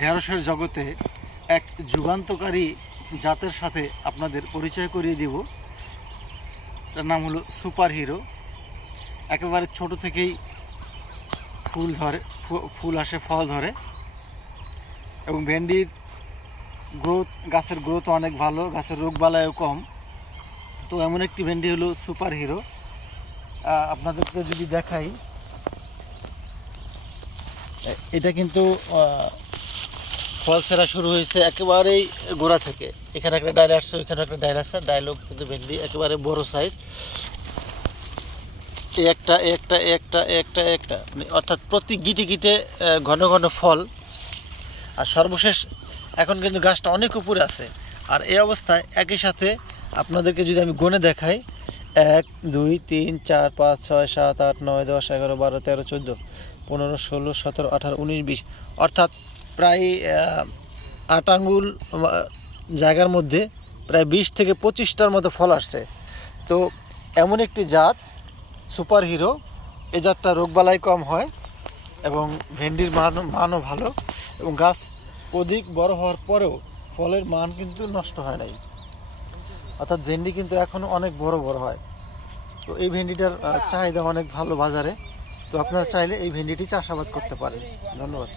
ঢেঁড়সের জগতে এক যুগান্তকারী জাতের সাথে আপনাদের পরিচয় করিয়ে দিব। তার নাম হলো সুপার হিরো। একেবারে ছোট থেকেই ফুল ধরে ফুল আসে, ফল ধরে। এবং ভেন্ডির গ্রোথ, গাছের গ্রোথ অনেক ভালো, গাছের রোগ বালায়ও কম। তো এমন একটি ভেন্ডি হলো সুপার হিরো। আপনাদেরকে যদি দেখাই এটা কিন্তু ফল ছেঁড়া শুরু হয়েছে একেবারেই গোড়া থেকে। এখানে একটা ডাইল আসছে, ওইখানে একটা ডাইল আসছে ডাইলগ কিন্তু ভেন্ডি একেবারে বড় সাইজ একটা একটা একটা একটা একটা। মানে অর্থাৎ প্রতি গিটে গিটে ঘন ঘন ফল। আর সর্বশেষ এখন কিন্তু গাছটা অনেক উপরে আছে। আর এই অবস্থায় একই সাথে আপনাদেরকে যদি আমি গণে দেখাই, এক, দুই, তিন, চার, পাঁচ, ছয়, সাত, আট, নয়, দশ, এগারো, বারো, তেরো, চোদ্দ, পনেরো, ষোলো, সতেরো, আঠারো, উনিশ, বিশ। অর্থাৎ প্রায় আট আঙ্গুল জায়গার মধ্যে প্রায় বিশ থেকে পঁচিশটার মতো ফল আসছে। তো এমন একটি জাত সুপার হিরো এই জাতটা রোগবালাই কম হয় এবং ভেন্ডির মান, মানও ভালো এবং গাছ অধিক বড় হওয়ার পরেও ফলের মান কিন্তু নষ্ট হয় নাই। অর্থাৎ ভেন্ডি কিন্তু এখনও অনেক বড় বড় হয়। তো এই ভেন্ডিটার চাহিদা অনেক ভালো বাজারে। তো আপনারা চাইলে এই ভেন্ডিটি চাষাবাদ করতে পারেন। ধন্যবাদ।